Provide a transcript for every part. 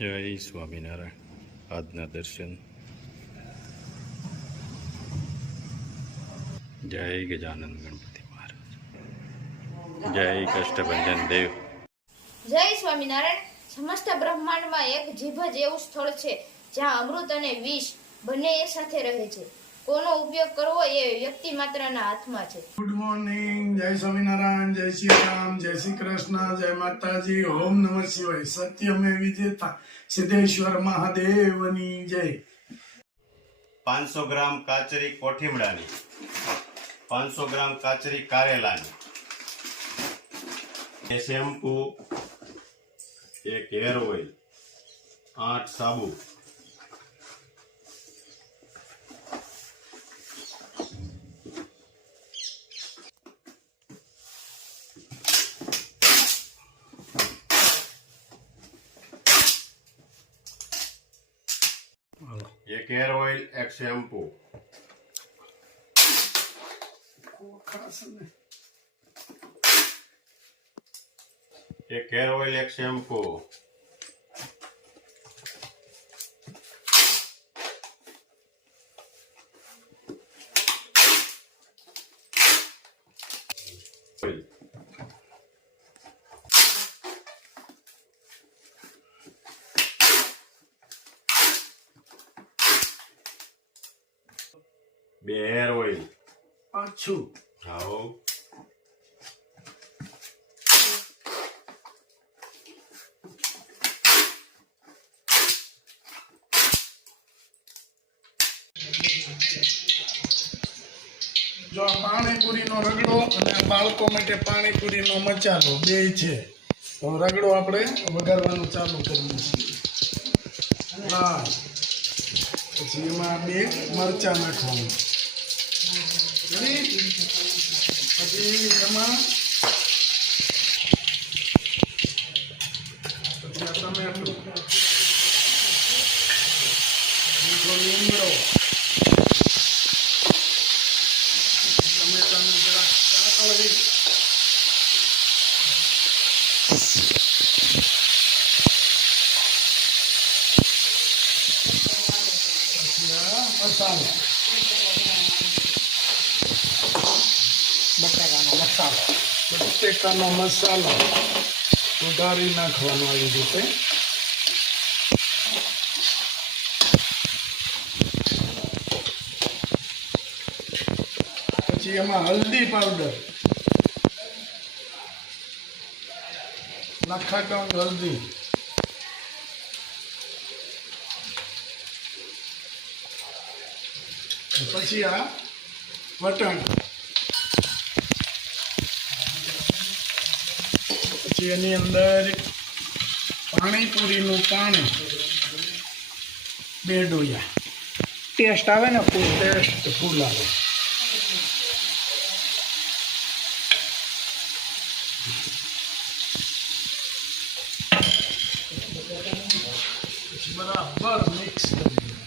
જય સ્વામિનારાયણ. આજના દર્શન. જય ગજાનંદ ગણપતિ મહારાજ. જય કષ્ટભંજન દેવ. જય સ્વામિનારાયણ. સમસ્ત બ્રહ્માંડમાં એક જીભ જ એવું સ્થળ છે જ્યાં અમૃત અને વિષ બંને એક સાથે રહે છે. કોનો ઉપયોગ કરવો એ વ્યક્તિ માત્રના હાથમાં છે. Good morning. જય સ્વામિનારાયણ, જય શ્રી રામ, જય શ્રી કૃષ્ણ, જય માતાજી, ઓમ નમઃ શિવાય. સત્યમે વિજેતા સિદ્ધેશ્વર મહાદેવની જય. 500 ગ્રામ કાચરી કોઠીમડાની, 500 ગ્રામ કાચરી કારેલાની, એક શેમ્પૂ, એક હેર ઓઇલ, 8 સાબુ, એક હેર ઓઇલ, એક શેમ્પૂ, એક હેર ઓઇલ, એક શેમ્પૂ, બે હેર ઓઇલ, પાછું આવો, જો આ પાણીપુરીનો રગડો અને આ બાળકો માટે પાણીપુરીનો મસાલો બે છે. તો રગડો આપણે વઘારવાનું ચાલુ કરીએ છીએ. હા, પછી એમાં બે મરચા નાખવાનું, પછી એમાં ટમેટું, મીઠો લીમડો, ટમેટાને જરા કાકળવી, પછી આ મસાલો, બટેકાનો મસાલો ઉધારી નાખવાનો આવી રીતે. પછી એમાં હલ્દી પાવડર, નખાટંગ હલ્દી, પછી આ વટાણ, પછી એની અંદર પાણીપુરીનું પાણી, બે ડોયા. ટેસ્ટ આવે ને, ફૂલ આવે. પછી બરાબર મિક્સ કરી દેવાનું.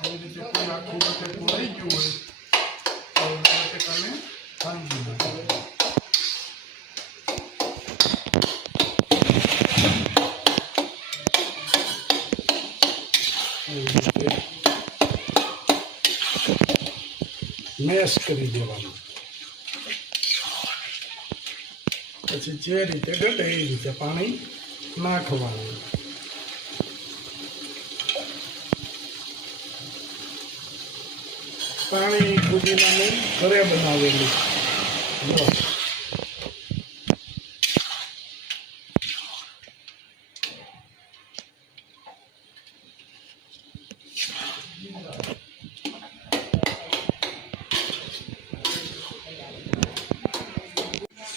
આવી રીતે કોઈ આખું બટેકું આવી ગયું હોય તો બટેકાને ભાંગી નાખવાનું. એવી રીતે મેશ કરી દેવાનું. પછી જે રીતે ઘટે એ રીતે પાણી નાખવાનું. પાણી પુદીનાનું ઘરે બનાવેલું. જો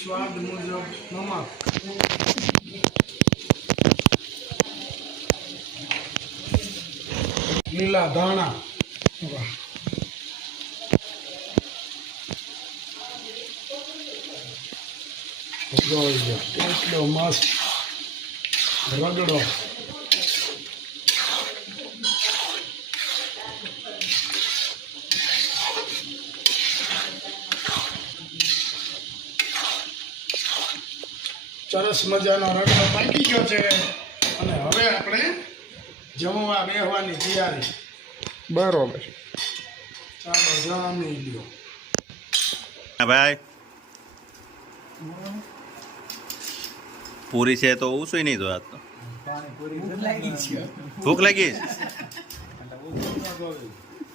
સ્વાદ મુજબ નમક, લીલા ધાણા, વાહ, એટલો મસ્ત રગડો. સરસ મજાનો રગડો પાકી ગયો છે અને હવે આપણે જમવા બેસવાની તૈયારી. બરોબર. ચાલો જમી લ્યો. હા ભાઈ પૂરી છે તો ઉસુય નહીં જોયા તો ભૂખ લાગી છે?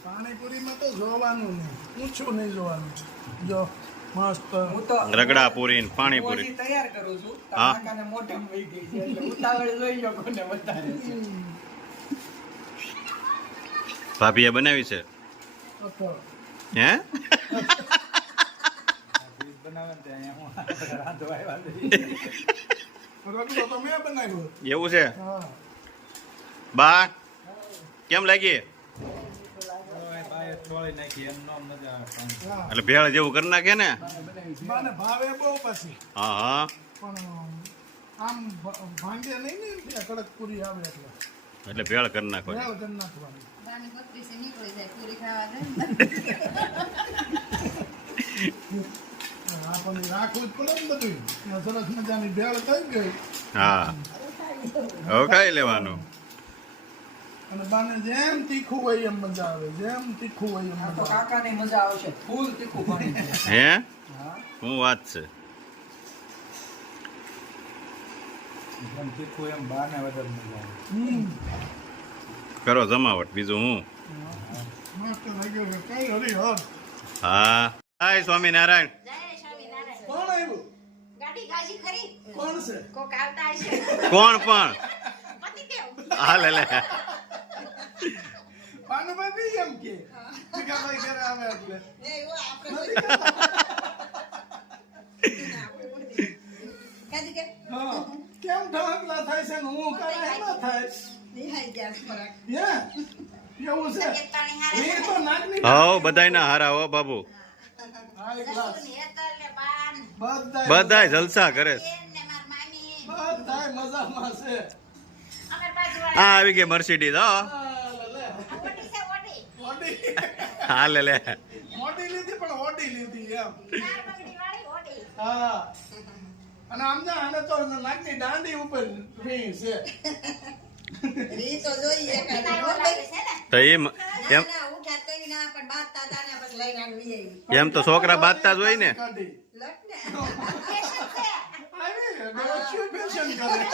પાણીપુરીમાં તો જોવાનું નહીં, ઊંચું નહીં જોવાનું. જો મસ્ત રગડા પૂરી ને પાણીપુરી. તૈયાર કરું છું. હા. કાકાને મોઢામાં વહી ગઈ છે એટલે ઉતાવળ લઈ લો કોને વધારે છે. ભાભીએ બનાવી છે અથવા હે? બનાવે ને ત્યાં હું રાંધવા આવ્યા છે. રગડો તો મેં બનાવ્યો. એવું છે? હા બા કેમ લાગી? બાએ ચોળી નાખી એમ નો મજા આવે પણ હા એટલે ભેળ જેવું કરી નાખે ને. મને ભાવે બહુ પછી હા હા પણ આમ ભાંગે નહીં ને એટલે કડક પૂરી આવે એટલે એટલે ભેળ કરી નાખો. ભેળ કરી નાખવાની. આપણને રાખવું જ પડે ને બધું. સરસ મજાની ભેળ થઈ ગઈ હા હવે ખાઈ લેવાનું. અને બાને જેમ તીખું હોય એમ મજા આવે, જેમ તીખું હોય એમ આ તો મજા આવે. કાકાની મજા આવશે ફૂલ તીખું બની જાય. હે હા શું વાત છે? એમ તીખું એમ બાને વધારે મજા આવે. હમ. કરો જમાવટ બીજું હું. મસ્ત લાગ્યો છે. કઈ હરિહર. હા હાય સ્વામિનારાયણ. જય સ્વામિનારાયણ. કોણ આવ્યું? ગાડી ગાજી ખરી કોણ છે? કોક આવતા હશે. કોણ પણ? પતિદેવ. હાલે લે પાનુભાઈ બી એમ કે ટીકાભાઈ ઘરે આવે એટલે નથી કહેતા. હા. કેમ ઢળકલા થાય છે ને હું કરે એમ ના થાય. હે? એવું છે. એ તો નાકની હવ બધાયના હારા હો બાબુ. High class. બધાય બધાય જલસા કરે છે. બધાય મજામાં છે. આ આવી ગઈ મર્સિડીઝ હો. ઓડી હાલે લે મોટી લીધી પણ ઓડી લીધી એમ. હા. અને આમ ના આને તો નાકની દાંડી ઉપર ભી છે. તો એમ તો છોકરા બાંધતા જ હોય ને. કાઢી. આવી, ડોશિયું ફેશન કરે.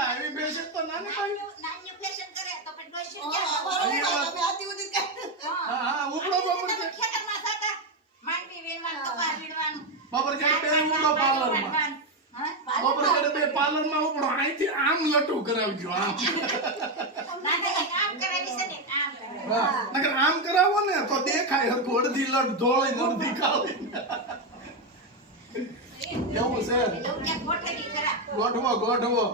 આવી ફેશન તો નાની ભાઈ. હા, હા, ઉપડો બપોર કે- બપોર કે બે ઉપડો પાર્લરમાં. બપોર કે બે પાર્લરમાં ઉપડો. અહીંથી આમ લટું કરાવજો, આમ. હા, નકર આમ કરાવો ને તો દેખાય હરખું. અડધી લટ ધોળી ને અડધી કાળી. એવું છે. ગોઠવો ગોઠવો.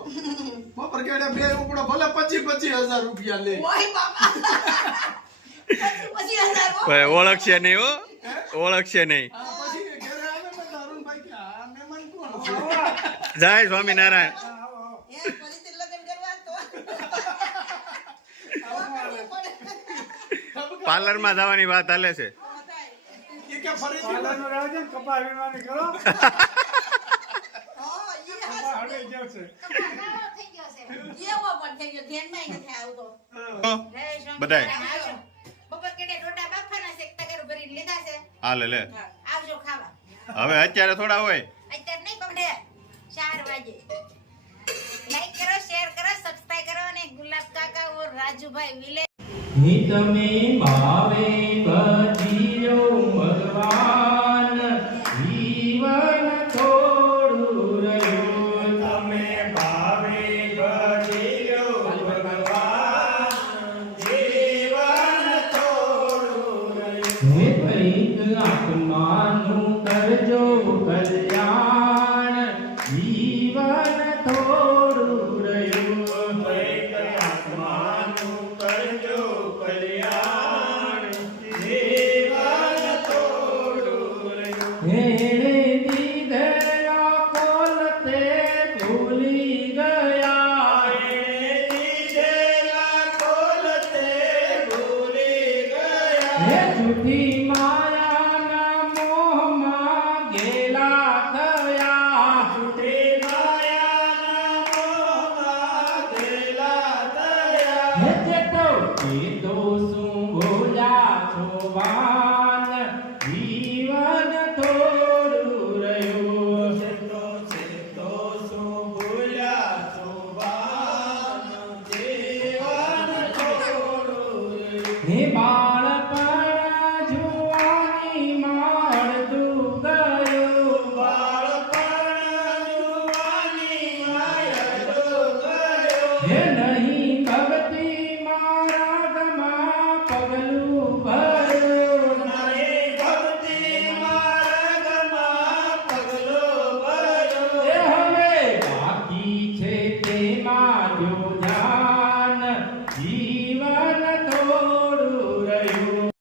બપોર કેડે બે ઉપડો ભલે 25,000 રૂપિયા લે. કોઈ ઓળખશે નહીં હો, ઓળખશે નહીં. આ પછી ઘરે આવે ને તો અરુણભાઈ કે આ મહેમાન કોણ છે? જય સ્વામિનારાયણ. પાર્લર માં જવાની વાત હાલે છે. એ કે ફરીથી પાર્લરનો રહેજો ને કપા વીણવાની કરો. હવે જશે. બધાય બપોર કેડે ડોડા બાફાના છે, તગારું ભરીને લીધા છે. હાલે લે. આવજો ખાવા. હવે અત્યારે થોડા હોય. અત્યારે નહીં બગડે, 4 વાગે. લાઈક કરો, શેર કરો, સબસ્ક્રાઇબ કરો અને ગુલાબ કાકા ઓર રાજુભાઈ વિલે નિત में भावे भजियो भगवान जीवन થોડું રહ્યું તમે ભાવે ભजियो ભગવાન જીવન થોડું રહ્યું હે પ્રીત આત્માનું કરજો કલ્યાણ જીવન થોડું રહ્યું પ્રીત આત્માનું કરજો કલ્યાણ જીવન થોડું રહ્યું એણે દીધેલા કોલ તે ભૂલી ગયા એણે દીધેલા કોલ તે ભૂલી ગયા જૂઠી માયાના મોહમાં ઘેલા થયા જૂઠી માયાના મોહમાં ઘેલા થયા હે તે તો કીધો શું બોલ્યા છો વાન જીવન થોડું રહ્યું છે તો શું બોલ્યા છો વાન જીવન થોડું હે બા